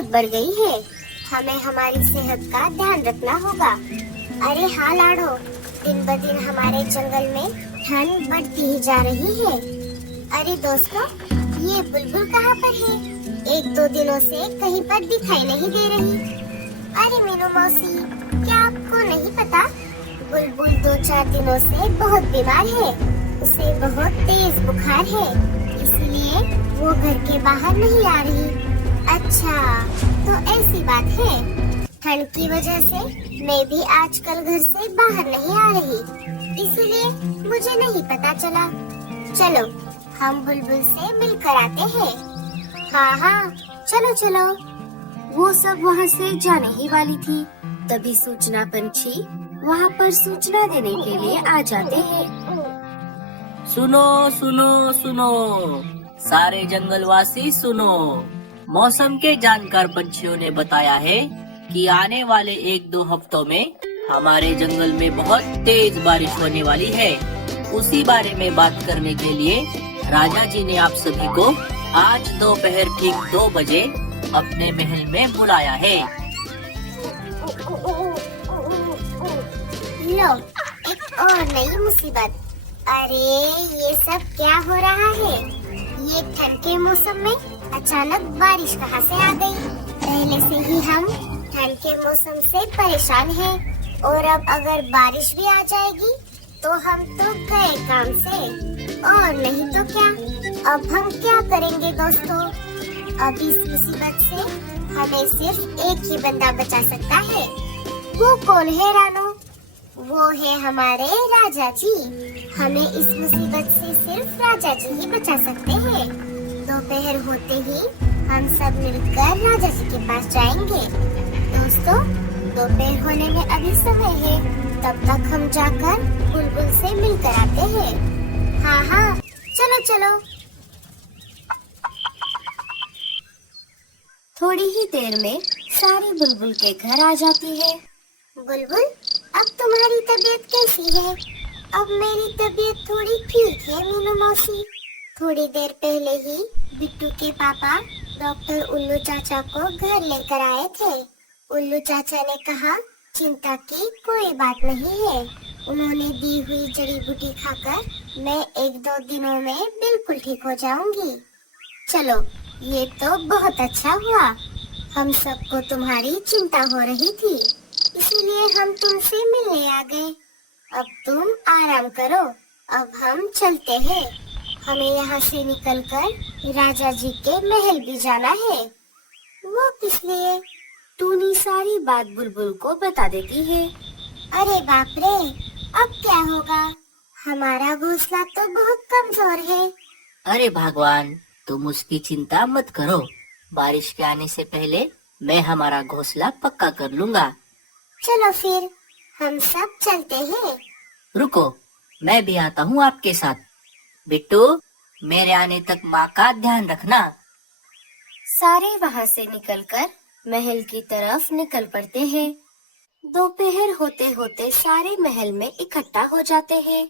बहुत बढ़ गई है। हमें हमारी सेहत का ध्यान रखना होगा। अरे हाँ लाडो, दिन ब दिन हमारे जंगल में ठंड बढ़ती ही जा रही है। अरे दोस्तों, ये बुलबुल कहाँ पर है? एक दो दिनों से कहीं पर दिखाई नहीं दे रही। अरे मीनू मौसी, क्या आपको नहीं पता? बुलबुल 2-4 दिनों से बहुत बीमार है। उसे बहुत तेज बुखार है, इसलिए वो घर के बाहर नहीं आ रही। अच्छा, तो ऐसी बात है। ठंड की वजह से मैं भी आजकल घर से बाहर नहीं आ रही, इसीलिए मुझे नहीं पता चला। चलो हम बुलबुल से मिलकर आते हैं। हाँ हाँ, चलो चलो। वो सब वहाँ से जाने ही वाली थी, तभी सूचना पंछी वहाँ पर सूचना देने के लिए आ जाते हैं। सुनो सुनो सुनो, सारे जंगलवासी सुनो। मौसम के जानकार पंछियों ने बताया है कि आने वाले 1-2 हफ्तों में हमारे जंगल में बहुत तेज बारिश होने वाली है। उसी बारे में बात करने के लिए राजा जी ने आप सभी को आज दोपहर ठीक 2 बजे अपने महल में बुलाया है। लो, एक और नई मुसीबत। अरे ये सब क्या हो रहा है? ये ठंड के मौसम में अचानक बारिश कहाँ से आ गई? पहले से ही हम ठंड के मौसम से परेशान हैं, और अब अगर बारिश भी आ जाएगी तो हम तो गए काम से। और नहीं तो क्या, अब हम क्या करेंगे दोस्तों? अब इस मुसीबत से हमें सिर्फ एक ही बंदा बचा सकता है। वो कौन है रानो? वो है हमारे राजा जी। हमें इस मुसीबत से सिर्फ राजा जी ही बचा सकते हैं। दोपहर होते ही हम सब मिलकर राजा जी के पास जाएंगे। दोस्तों, दोपहर होने में अभी समय है, तब तक हम जाकर बुलबुल से मिलकर आते हैं। हाँ हाँ, चलो चलो। थोड़ी ही देर में सारी बुलबुल के घर आ जाती है। बुलबुल, अब तुम्हारी तबीयत कैसी है? अब मेरी तबीयत थोड़ी ठीक है मीनू मौसी। थोड़ी देर पहले ही बिट्टू के पापा डॉक्टर उल्लू चाचा को घर लेकर आए थे। उल्लू चाचा ने कहा चिंता की कोई बात नहीं है। उन्होंने दी हुई जड़ी बूटी खाकर मैं 1-2 दिनों में बिल्कुल ठीक हो जाऊंगी। चलो, ये तो बहुत अच्छा हुआ। हम सबको तुम्हारी चिंता हो रही थी, इसलिए हम तुमसे मिलने आ गए। अब तुम आराम करो, अब हम चलते हैं। हमें यहाँ से निकलकर राजा जी के महल भी जाना है। वो किस लिए? टूनी सारी बात बुलबुल को बता देती है। अरे बाप रे, अब क्या होगा? हमारा घोंसला तो बहुत कमजोर है। अरे भगवान, तुम उसकी चिंता मत करो। बारिश के आने से पहले मैं हमारा घोंसला पक्का कर लूंगा। चलो फिर हम सब चलते हैं। रुको, मैं भी आता हूँ आपके साथ। बिट्टू, मेरे आने तक माँ का ध्यान रखना। सारे वहाँ से निकलकर महल की तरफ निकल पड़ते हैं। दोपहर होते होते सारे महल में इकट्ठा हो जाते हैं।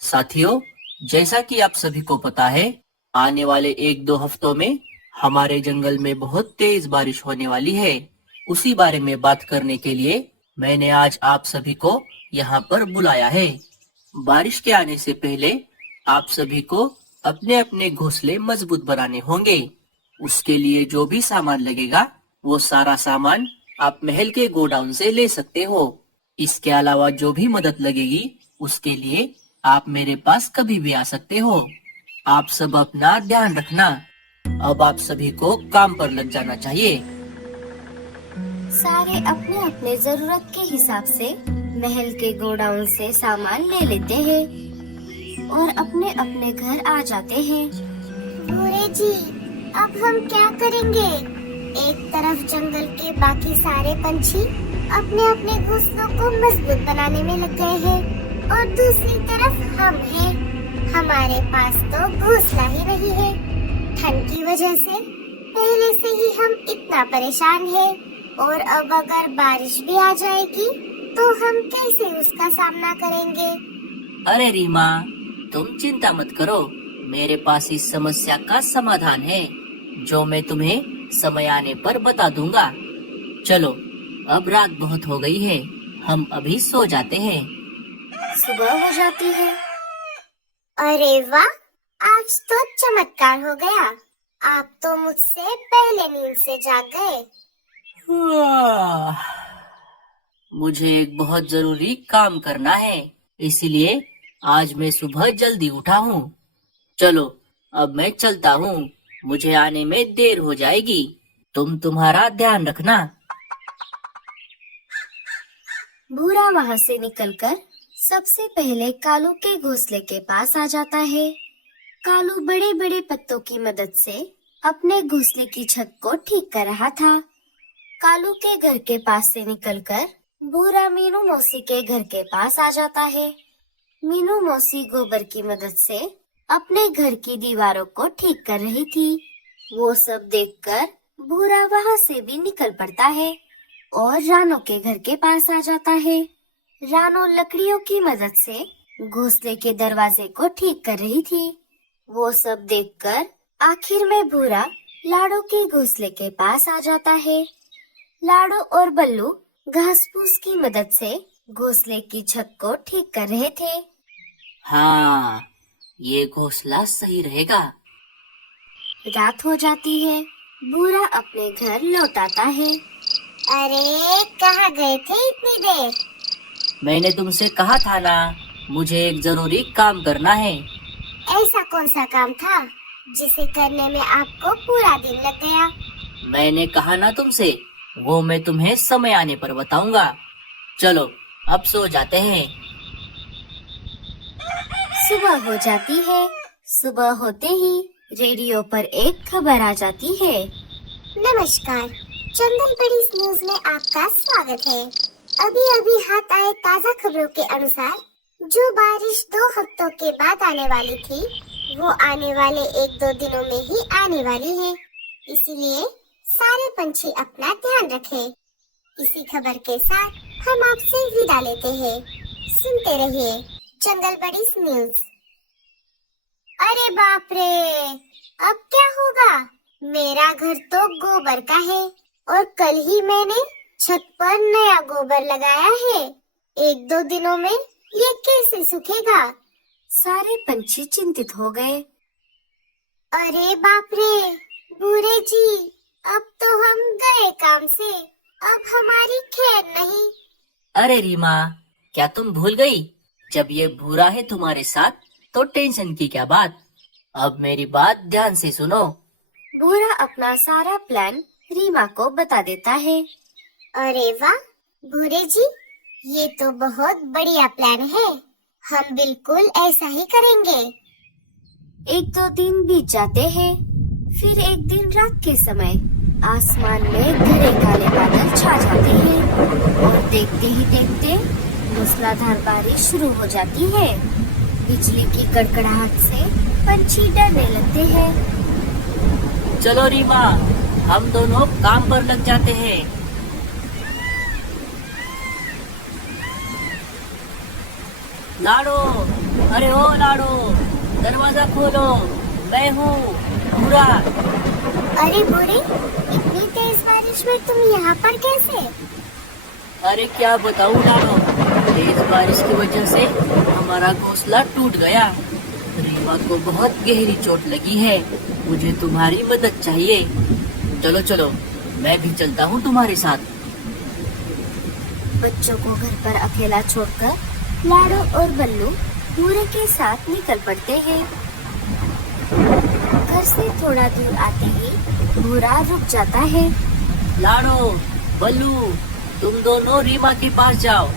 साथियों, जैसा कि आप सभी को पता है, आने वाले 1-2 हफ्तों में हमारे जंगल में बहुत तेज बारिश होने वाली है। उसी बारे में बात करने के लिए मैंने आज आप सभी को यहाँ पर बुलाया है। बारिश के आने से पहले आप सभी को अपने अपने घोंसले मजबूत बनाने होंगे। उसके लिए जो भी सामान लगेगा, वो सारा सामान आप महल के गोडाउन से ले सकते हो। इसके अलावा जो भी मदद लगेगी, उसके लिए आप मेरे पास कभी भी आ सकते हो। आप सब अपना ध्यान रखना। अब आप सभी को काम पर लग जाना चाहिए। सारे अपने अपने जरूरत के हिसाब से महल के गोडाउन से सामान ले लेते हैं और अपने अपने घर आ जाते हैं। भूरे जी, अब हम क्या करेंगे? एक तरफ जंगल के बाकी सारे पंछी अपने अपने घोंसलों को मजबूत बनाने में लग गए हैं, और दूसरी तरफ हम हैं। हमारे पास तो घोंसला ही नहीं है। ठंड की वजह से पहले से ही हम इतना परेशान हैं, और अब अगर बारिश भी आ जाएगी तो हम कैसे उसका सामना करेंगे? अरे रीमा, तुम चिंता मत करो। मेरे पास इस समस्या का समाधान है, जो मैं तुम्हें समय आने पर बता दूंगा। चलो, अब रात बहुत हो गई है, हम अभी सो जाते हैं। सुबह हो जाती है। अरे वाह, आज तो चमत्कार हो गया। आप तो मुझसे पहले नींद से जाग गए। मुझे एक बहुत जरूरी काम करना है, इसलिए आज मैं सुबह जल्दी उठा हूँ। चलो, अब मैं चलता हूँ, मुझे आने में देर हो जाएगी। तुम तुम्हारा ध्यान रखना। भूरा वहाँ से निकलकर सबसे पहले कालू के घोंसले के पास आ जाता है। कालू बड़े बड़े पत्तों की मदद से अपने घोंसले की छत को ठीक कर रहा था। कालू के घर के पास से निकलकर भूरा मीनू मौसी के घर के पास आ जाता है। मीनू मौसी गोबर की मदद से अपने घर की दीवारों को ठीक कर रही थी। वो सब देखकर भूरा वहाँ से भी निकल पड़ता है और रानो के घर के पास आ जाता है। रानो लकड़ियों की मदद से घोंसले के दरवाजे को ठीक कर रही थी। वो सब देखकर आखिर में भूरा लाडो के घोंसले के पास आ जाता है। लाडो और बल्लू घास फूस की मदद से घोंसले की छत को ठीक कर रहे थे। हाँ, ये घोंसला सही रहेगा। रात हो जाती है। भूरा अपने घर लौट आता है। अरे, कहाँ गए थे इतनी देर? मैंने तुमसे कहा था ना, मुझे एक जरूरी काम करना है। ऐसा कौन सा काम था जिसे करने में आपको पूरा दिन लग गया? मैंने कहा ना तुमसे, वो मैं तुम्हें समय आने पर बताऊंगा। चलो, अब सो जाते हैं। सुबह हो जाती है। सुबह होते ही रेडियो पर एक खबर आ जाती है। नमस्कार, चंदन बड़ी न्यूज में आपका स्वागत है। अभी अभी हाथ आए ताज़ा खबरों के अनुसार जो बारिश 2 हफ्तों के बाद आने वाली थी, वो आने वाले 1-2 दिनों में ही आने वाली है। इसीलिए सारे पंछी अपना ध्यान रखें। इसी खबर के साथ हम आपसे विदा लेते हैं। सुनते रहिए जंगल बड़ी न्यूज। अरे बाप रे, अब क्या होगा? मेरा घर तो गोबर का है और कल ही मैंने छत पर नया गोबर लगाया है। 1-2 दिनों में ये कैसे सूखेगा? सारे पंछी चिंतित हो गए। अरे बाप रे, भूरे जी, अब तो हम गए काम से, अब हमारी खैर नहीं। अरे रीमा, क्या तुम भूल गई? जब ये भूरा है तुम्हारे साथ तो टेंशन की क्या बात। अब मेरी बात ध्यान से सुनो। भूरा अपना सारा प्लान रीमा को बता देता है। अरे वाह भूरे जी, ये तो बहुत बढ़िया प्लान है। हम बिल्कुल ऐसा ही करेंगे। 1-2 दिन बीत जाते हैं। फिर एक दिन रात के समय आसमान में घने काले बादल छा जाते हैं और देखते ही देखते मूसलाधार बारिश शुरू हो जाती है। बिजली की कड़कड़ाहट से पंछी डरने लगते हैं। चलो रीमा, हम दोनों काम पर लग जाते हैं। लाडो, अरे ओ लाडो, दरवाजा खोलो, मैं हूँ भूरा। अरे भूरे, इतनी तेज बारिश में तुम यहाँ पर कैसे? अरे क्या बताऊँ लाडो, तेज बारिश की वजह से हमारा घोंसला टूट गया। रीमा को बहुत गहरी चोट लगी है, मुझे तुम्हारी मदद चाहिए। चलो चलो, मैं भी चलता हूँ तुम्हारे साथ। बच्चों को घर पर अकेला छोड़कर लाडो और बल्लू भूरे के साथ निकल पड़ते हैं। घर से थोड़ा दूर आते ही भूरा रुक जाता है। लाडो, बल्लू, तुम दोनों रीमा के पास जाओ,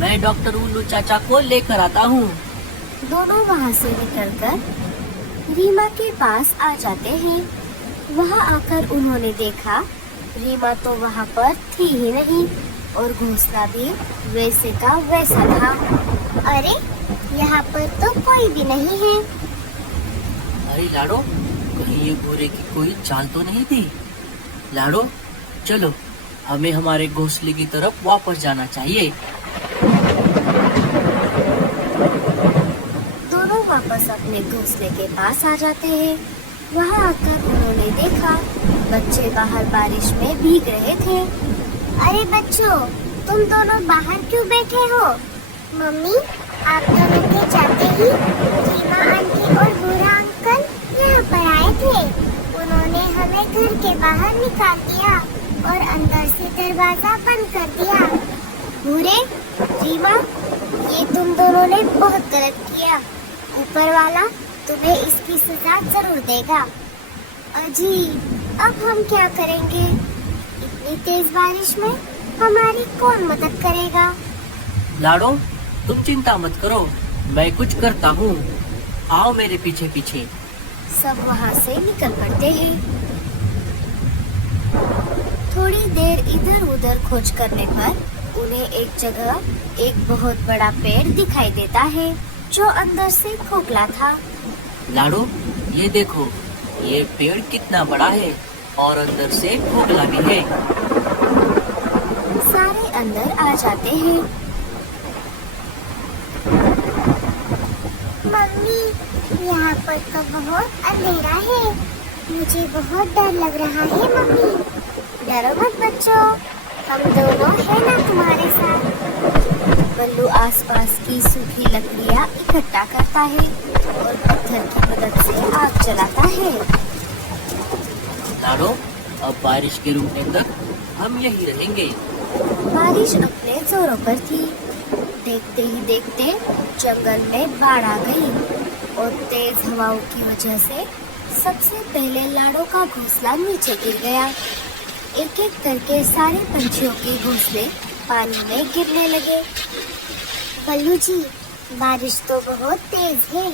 मैं डॉक्टर उल्लू चाचा को लेकर आता हूँ। दोनों वहाँ से निकलकर रीमा के पास आ जाते हैं। वहाँ आकर उन्होंने देखा रीमा तो वहाँ पर थी ही नहीं और घोंसला भी वैसे का वैसा था। अरे, यहाँ पर तो कोई भी नहीं है। अरे लाडो, कहीं ये भूरे की कोई चाल तो नहीं थी? लाडो, चलो, हमें हमारे घोंसले की तरफ वापस जाना चाहिए। दोनों वापस अपने घोंसले के पास आ जाते हैं। वहाँ आकर उन्होंने देखा बच्चे बाहर बारिश में भीग रहे थे। अरे बच्चों, तुम दोनों बाहर क्यों बैठे हो? मम्मी, आप दोनों के जाते ही रीमा आंटी और भूरा अंकल यहाँ पर आए थे। उन्होंने हमें घर के बाहर निकाल दिया और अंदर से दरवाजा बंद कर दिया। भूरे, रीमा, ये तुम दोनों ने बहुत गलत किया। ऊपर वाला तुम्हें इसकी सजा जरूर देगा। अजी, अब हम क्या करेंगे? इतनी तेज बारिश में हमारी कौन मदद करेगा? लाडो, तुम चिंता मत करो, मैं कुछ करता हूँ। आओ मेरे पीछे पीछे। सब वहाँ से निकल पड़ते हैं। थोड़ी देर इधर उधर खोज करने पर उन्हें एक जगह एक बहुत बड़ा पेड़ दिखाई देता है जो अंदर से खोखला था। लाडो, ये देखो, ये पेड़ कितना बड़ा है और अंदर से खोखला भी है। सारे अंदर आ जाते हैं। मम्मी, यहाँ पर तो बहुत अंधेरा है। मुझे बहुत डर लग रहा है मम्मी। डरो मत बच्चों, हम दोनों हैं ना तुम्हारे साथ। बल्लू आसपास की सूखी लकड़ियाँ इकट्ठा करता है और पत्थर की मदद से आग जलाता है। लाडो, अब बारिश के रुकने तक हम यही रहेंगे। बारिश अपने जोरों पर थी। देखते ही देखते जंगल में बाढ़ आ गई और तेज हवाओं की वजह से सबसे पहले लाडो का घोंसला नीचे गिर गया। एक एक करके सारे पंछियों के घोंसले पानी में गिरने लगे। बल्लू जी, बारिश तो बहुत तेज है।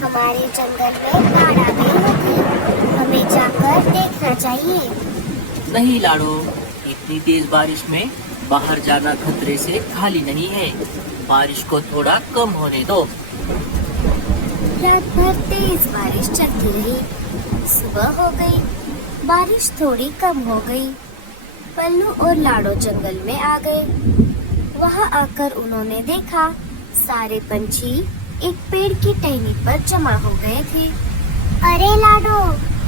हमारे जंगल में बाढ़ आ गई होगी। हमें जाकर देखना चाहिए। नहीं लाडो, इतनी तेज बारिश में बाहर जाना खतरे से खाली नहीं है। बारिश को थोड़ा कम होने दो। रात भर तेज बारिश चलती रही। सुबह हो गई, बारिश थोड़ी कम हो गई। बल्लू और लाडो जंगल में आ गए। वहाँ आकर उन्होंने देखा सारे पंछी एक पेड़ की टहनी पर जमा हो गए थे। अरे लाडो,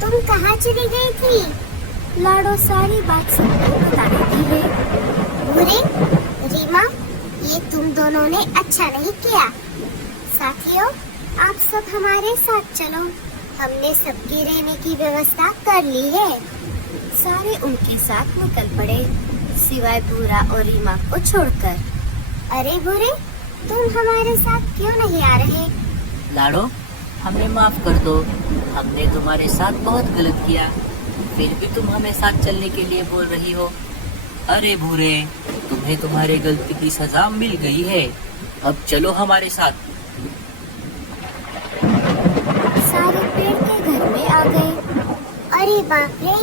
तुम कहाँ चली गई थी? लाडो सारी बात सबको बता देती है। भूरे, रीमा, ये तुम दोनों ने अच्छा नहीं किया। साथियों, आप सब हमारे साथ चलो। हमने सबके रहने की व्यवस्था कर ली है। सारे उनके साथ निकल पड़े, सिवाय भूरा और रीमा को छोड़कर। अरे भूरे, तुम हमारे साथ क्यों नहीं आ रहे? लाडो, हमें माफ कर दो। हमने तुम्हारे साथ बहुत गलत किया, फिर भी तुम हमें साथ चलने के लिए बोल रही हो। अरे भूरे, तुम्हें तुम्हारे गलती की सजा मिल गई है। अब चलो हमारे साथ। सारे पेड़ के घर में आ गए। अरे बाप रे,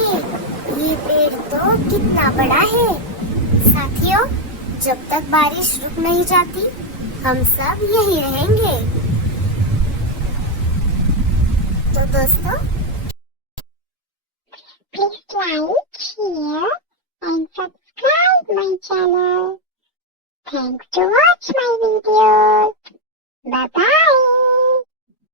ये पेड़ तो कितना बड़ा है। साथियों, जब तक बारिश रुक नहीं जाती हम सब यही रहेंगे। तो दोस्तों, please like, share and subscribe my channel. Thanks to watch my videos. Bye bye.